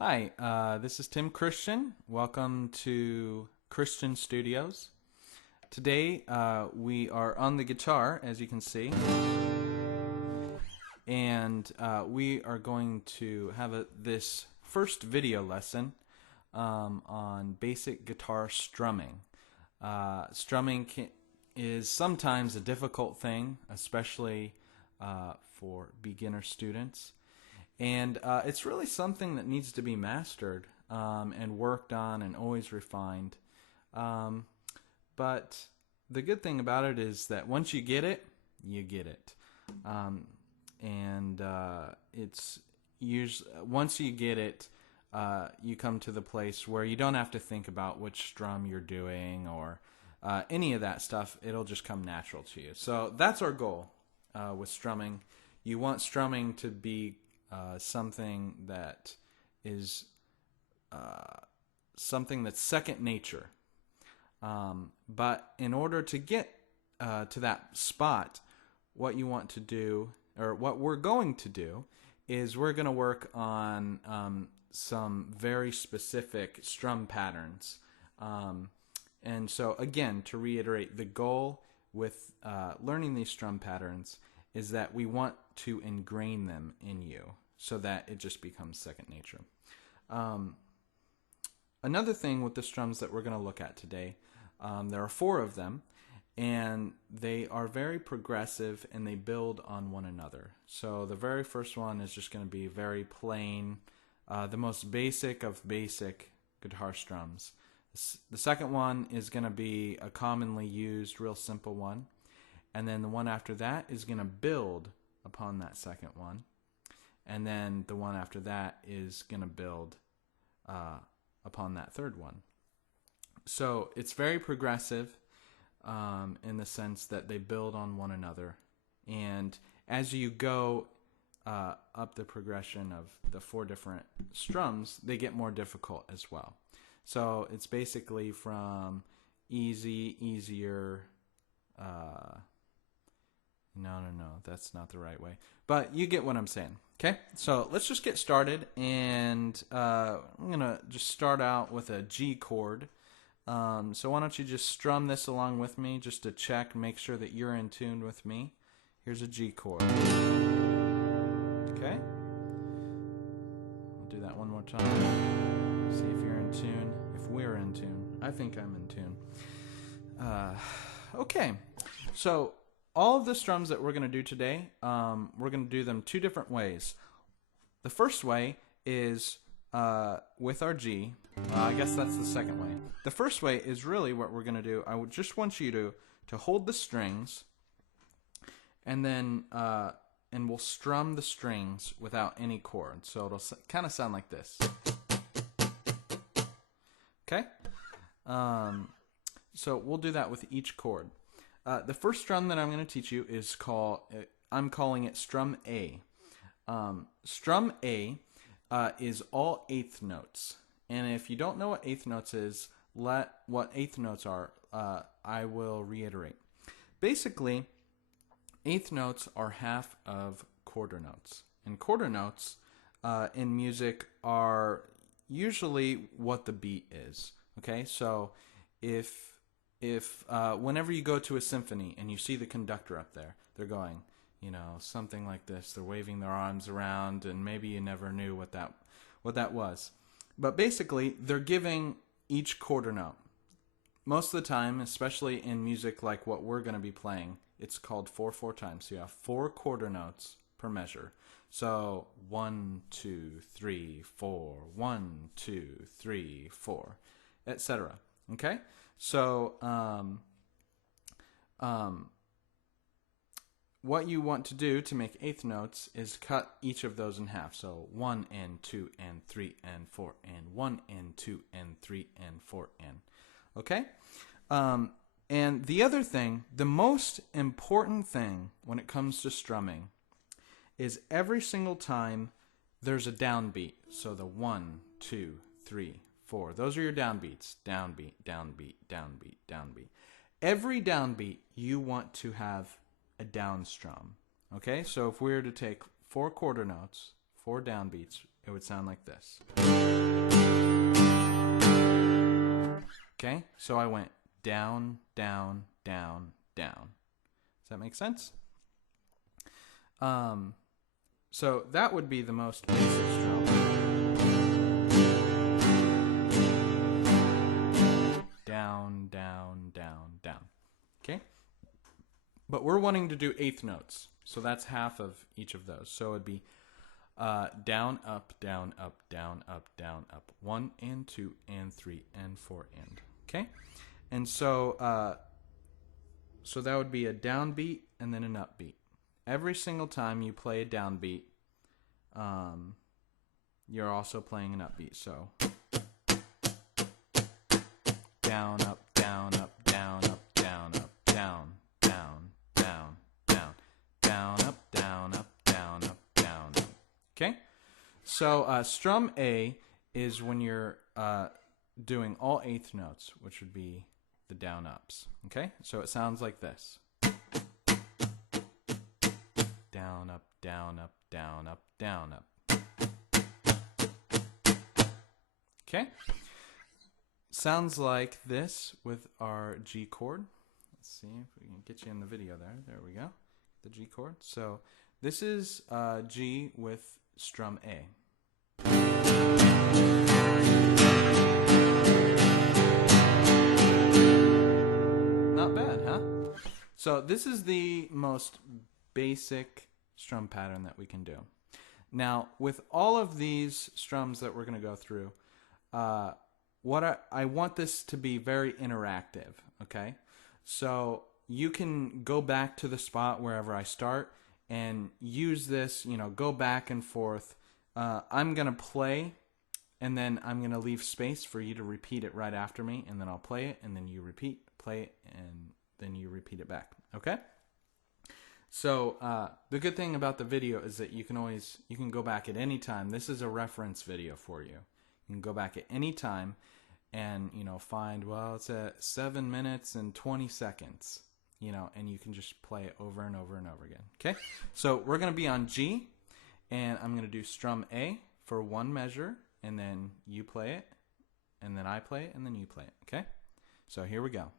Hi, this is Tim Christian. Welcome to Christian Studios. Today we are on the guitar, as you can see, and we are going to have this first video lesson on basic guitar strumming. Strumming is sometimes a difficult thing, especially for beginner students. And it's really something that needs to be mastered and worked on and always refined. Um, but the good thing about it is that once you get it, you get it. Um, and it's usually once you get it, you come to the place where you don't have to think about which strum you're doing or any of that stuff. It'll just come natural to you. So that's our goal with strumming. You want strumming to be something that is something that's second nature. But in order to get to that spot, what you want to do, or what we're going to do, is we're going to work on some very specific strum patterns. And so, again, to reiterate, the goal with learning these strum patterns is that we want to ingrain them in you so that it just becomes second nature. Another thing with the strums that we're going to look at today, there are four of them, and they are very progressive and they build on one another. So the very first one is just going to be very plain, the most basic of basic guitar strums. The second one is going to be a commonly used, real simple one. And then the one after that is going to build upon that second one. And then the one after that is going to build upon that third one. So it's very progressive in the sense that they build on one another. And as you go up the progression of the four different strums, they get more difficult as well. So it's basically from easy, easier. No, that's not the right way. But you get what I'm saying. Okay, so let's just get started, and I'm going to just start out with a G chord. So why don't you just strum this along with me just to check and make sure that you're in tune with me. Here's a G chord. Okay, I'll do that one more time. See if you're in tune, if we're in tune. I think I'm in tune. Okay, so all of the strums that we're going to do today, we're going to do them two different ways. The first way is with our G. I guess that's the second way. The first way is really what we're going to do. I would just want you to hold the strings, and then and we'll strum the strings without any chord. So it'll kind of sound like this. Okay? So we'll do that with each chord. The first strum that I'm going to teach you is I'm calling it Strum A. Strum A is all eighth notes. And if you don't know what eighth notes is, what eighth notes are, I will reiterate. Basically, eighth notes are half of quarter notes. And quarter notes in music are usually what the beat is. Okay, so if whenever you go to a symphony and you see the conductor up there, they're going, something like this. They're waving their arms around, and maybe you never knew what that was. But basically, they're giving each quarter note. Most of the time, especially in music like what we're going to be playing, it's called 4/4 time. So you have four quarter notes per measure. So 1, 2, 3, 4, 1, 2, 3, 4, etc. Okay? So what you want to do to make eighth notes is cut each of those in half. So 1 and 2 and 3 and 4 and 1 and 2 and 3 and 4 and. Okay? And the other thing, the most important thing when it comes to strumming is every single time there's a downbeat. So the 1, 2, 3, 4. Those are your downbeats. Downbeat, downbeat, downbeat, downbeat. Every downbeat you want to have a down strum. Okay, so if we were to take four quarter notes, four downbeats, it would sound like this. Okay, so I went down, down, down, down. Does that make sense? So that would be the most basic strum. Down, down, down, down. Okay? But we're wanting to do eighth notes. So that's half of each of those. So it'd be down, up, down, up, down, up, down, up. 1 and 2 and 3 and 4 and. Okay? And so so that would be a downbeat and then an upbeat. Every single time you play a downbeat, you're also playing an upbeat. So down, up, down, up, down, up, down, up, down, down, down, down, down, up, down, up, down, up, down, up. Okay? So strum A is when you're doing all eighth notes, which would be the down ups. Okay? So it sounds like this. Down, up, down, up, down, up, down, up. Okay? Sounds like this with our G chord. Let's see if we can get you in the video there. There we go. The G chord. So this is G with strum A. Not bad, huh? So this is the most basic strum pattern that we can do. Now, with all of these strums that we're going to go through, what I want this to be very interactive, okay? So you can go back to the spot wherever I start and use this, you know, go back and forth. I'm going to play, and then I'm going to leave space for you to repeat it right after me, and then I'll play it, and then you repeat, play it, and then you repeat it back, okay? So the good thing about the video is that you can go back at any time. This is a reference video for you. You can go back at any time and, you know, find, well, it's at 7 minutes and 20 seconds, you know, and you can just play it over and over and over again. Okay? So we're going to be on G, and I'm going to do strum A for one measure, and then you play it, and then I play it, and then you play it. Okay? So here we go.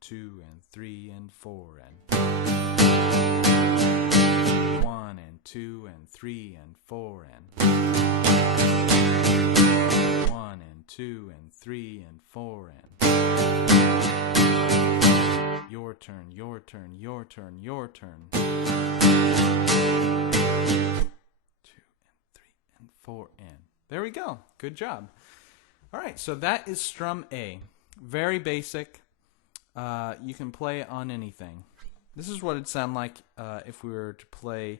2 and 3 and 4 and 1 and 2 and 3 and 4 and 1 and 2 and 3 and 4 and your turn, your turn, your turn, your turn. 2 and 3 and 4 and. There we go. Good job. All right, so that is strum A. Very basic. You can play it on anything. This is what it'd sound like if we were to play,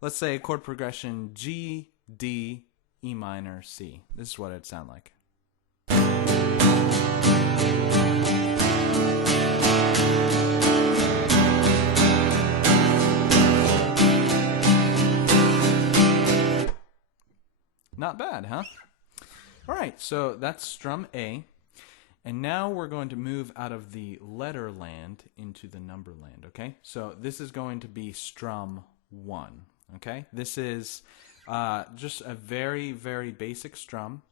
let's say, a chord progression G, D, E minor, C. This is what it'd sound like. Not bad, huh? All right, so that's strum A. And now we're going to move out of the letter land into the number land, okay? So this is going to be strum 1, okay? This is just a very, very basic strum.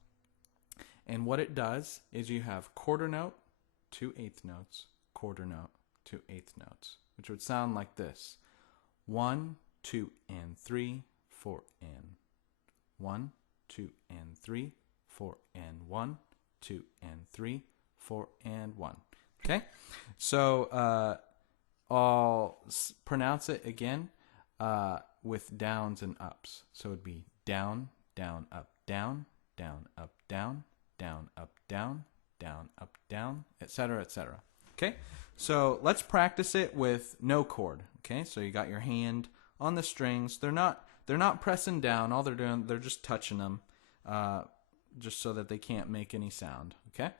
And what it does is you have quarter note, 2 eighth notes, quarter note, 2 eighth notes, which would sound like this. 1, 2, and 3, 4, and 1, 2, and 3, 4, and 1, 2, and 3, 4, and 1. Okay? So I'll pronounce it again with downs and ups. So it'd be down, down, up, down, down, up, down, down, up, down, down, up, down, etc., etc. Okay? So let's practice it with no chord. Okay? So you got your hand on the strings. They're not pressing down. All they're doing, they're just touching them, just so that they can't make any sound. Okay?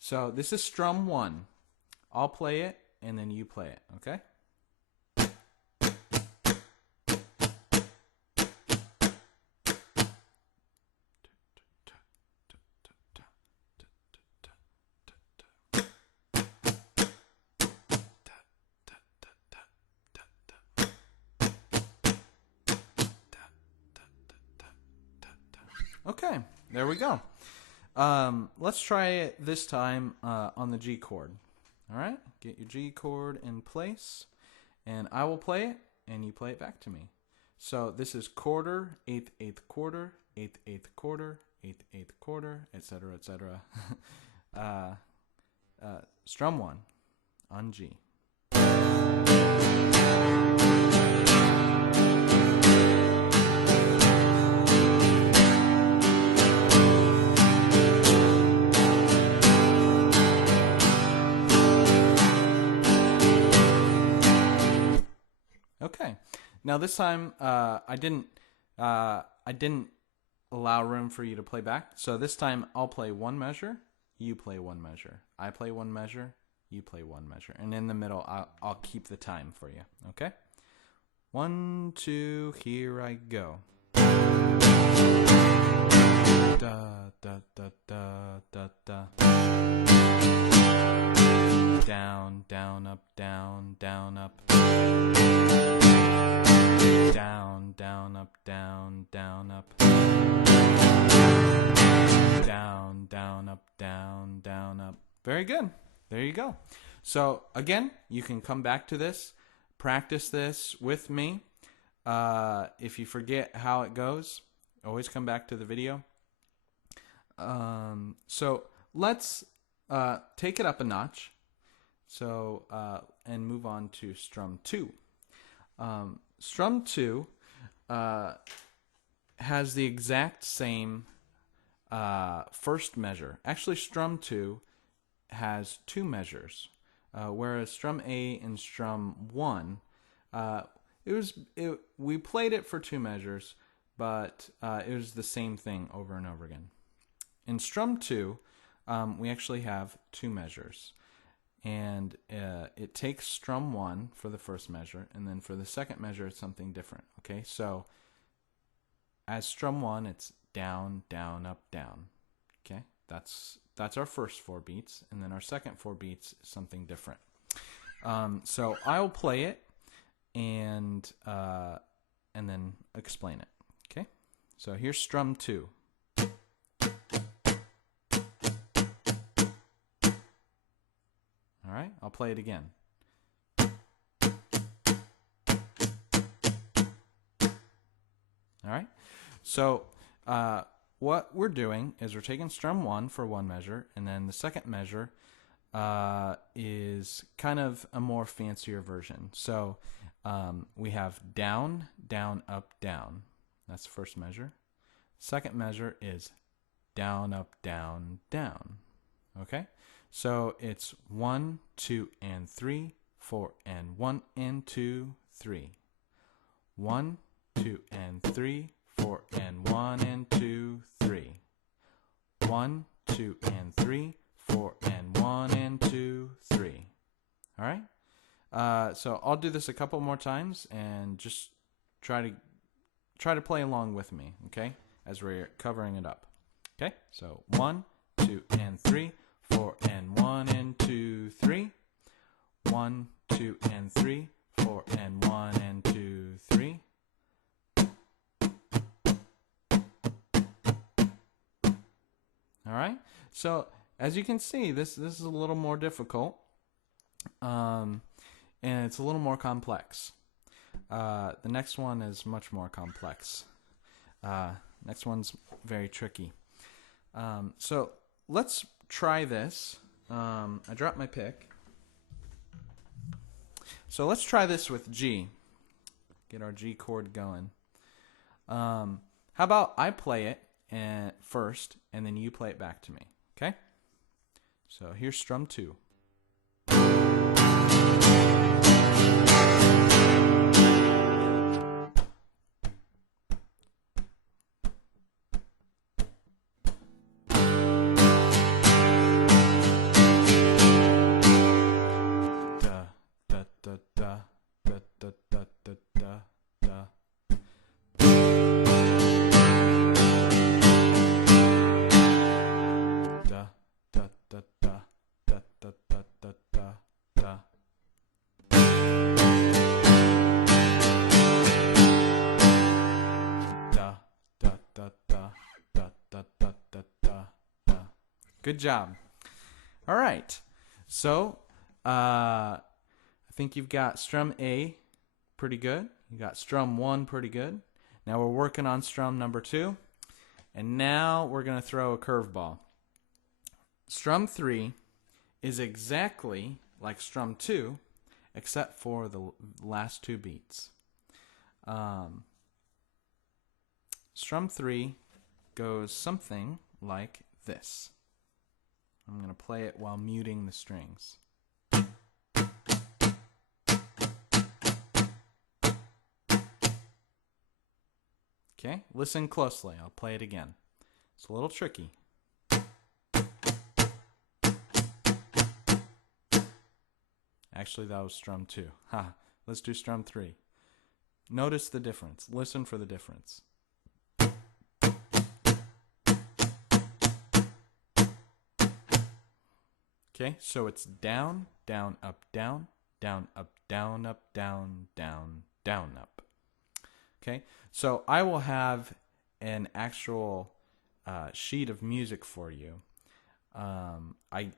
So this is strum 1. I'll play it, and then you play it, okay? Okay, there we go. Let's try it this time on the G chord. All right, get your G chord in place, and I will play it, and you play it back to me. So this is quarter, eighth, eighth quarter, eighth, eighth quarter, eighth, eighth quarter, etc., etc. Strum 1 on G. Okay. Now this time I didn't allow room for you to play back. So this time I'll play one measure, you play one measure. I play one measure, you play one measure. And in the middle I'll keep the time for you. Okay? 1, 2, here I go. Da da da da da da. Down, down, up, down, down, up. Down, down, up, down, down, up. Down, down, up, down, down, up. Very good. There you go. So again, you can come back to this, practice this with me. If you forget how it goes, always come back to the video. So let's take it up a notch. So and move on to strum 2. Strum 2 has the exact same first measure. Actually, strum 2 has 2 measures, whereas strum A and strum 1, we played it for 2 measures, but it was the same thing over and over again. In strum 2, we actually have 2 measures. And it takes strum 1 for the first measure, and then for the second measure, it's something different. Okay, so as strum 1, it's down, down, up, down. Okay, that's our first 4 beats, and then our second 4 beats is something different. So I'll play it and then explain it. Okay, so here's strum 2. All right, I'll play it again. All right, so what we're doing is we're taking strum 1 for one measure, and then the second measure is kind of a more fancier version. So we have down, down, up, down. That's the first measure. Second measure is down, up, down, down. Okay? So it's 1, 2, and 3, 4, and 1, and 2, 3. 1, 2, and 3, 4, and 1, and 2, 3. 1, 2, and 3, 4, and 1, and 2, 3. All right? So I'll do this a couple more times and just try to play along with me, okay? As we're covering it up. Okay? So 1, 2, and 3, 4, and 1, and 2, 3. 1, 2, and 3, 4, and 1, and 2, 3. All right? So as you can see, this is a little more difficult, and it's a little more complex. The next one is much more complex. Next one's very tricky. So let's try this. I dropped my pick. So let's try this with G. Get our G chord going. How about I play it first, and then you play it back to me. Okay? So here's strum 2. Good job. All right. So, I think you've got strum A pretty good. You got strum 1 pretty good. Now we're working on strum number 2. And now we're going to throw a curveball. Strum 3 is exactly like strum 2, except for the last 2 beats. Strum 3 goes something like this. I'm going to play it while muting the strings. Okay, listen closely. I'll play it again. It's a little tricky. Actually, that was strum 2. Ha! Let's do strum 3. Notice the difference. Listen for the difference. Okay, so it's down, down, up, down, down, up, down, up, down, down, down, up. Okay, so I will have an actual sheet of music for you. I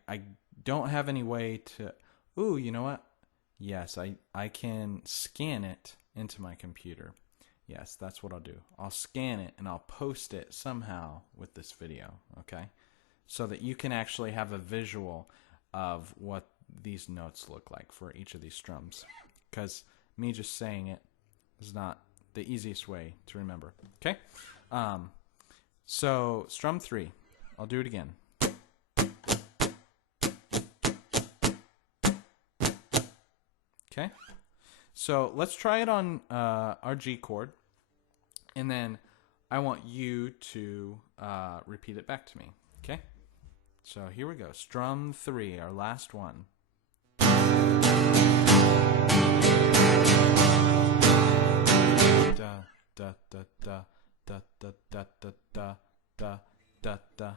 don't have any way to... Ooh, you know what? Yes, I can scan it into my computer. Yes, that's what I'll do. I'll scan it and I'll post it somehow with this video, okay? So that you can actually have a visual of what these notes look like for each of these strums. Because me just saying it is not the easiest way to remember. Okay? So, strum 3. I'll do it again. Okay? So, let's try it on our G chord. And then I want you to repeat it back to me. Okay? So here we go. Strum 3, our last one. Da da da da da da da da da da da da.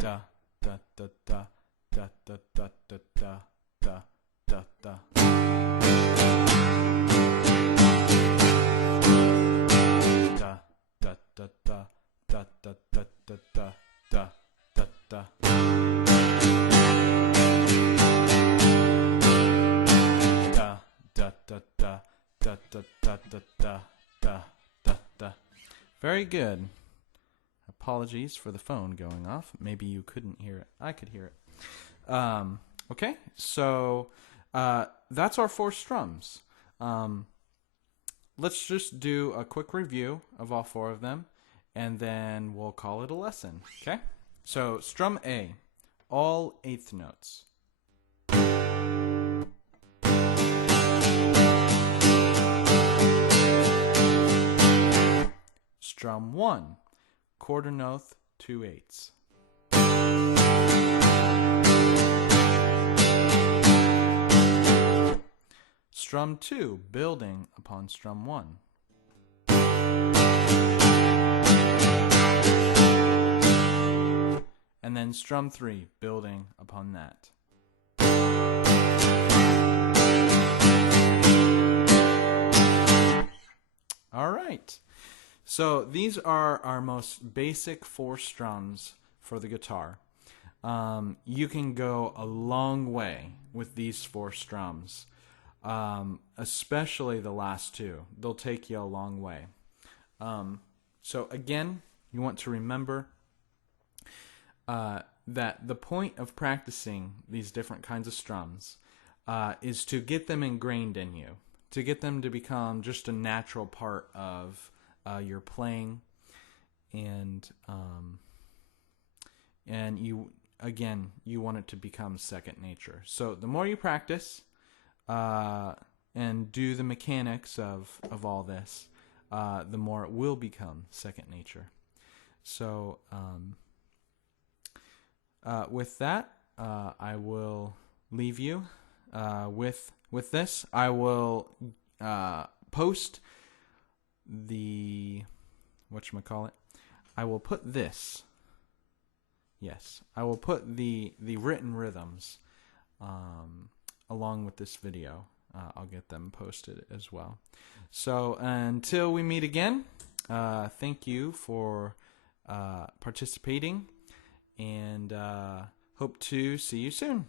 Da da da da da da da da da da da da. Da da da da da da da da da da. Da da da da da da da da da da da. Very good. Apologies for the phone going off. Maybe you couldn't hear it. I could hear it. Okay, so that's our 4 strums. Let's just do a quick review of all 4 of them, and then we'll call it a lesson, okay? So, strum A, all 8th notes. Strum 1, quarter note, 2/8. Strum 2, building upon strum 1. And then strum 3, building upon that. All right. So these are our most basic 4 strums for the guitar. You can go a long way with these 4 strums. Especially the last 2. They'll take you a long way. So again, you want to remember that the point of practicing these different kinds of strums is to get them ingrained in you, to get them to become just a natural part of your playing, and you want it to become second nature. So the more you practice and do the mechanics of all this, the more it will become second nature. So with that, I will leave you with this. I will post the whatchamacallit. I will put this. Yes, I will put the written rhythms along with this video. I'll get them posted as well. So until we meet again, Thank you for participating, and hope to see you soon.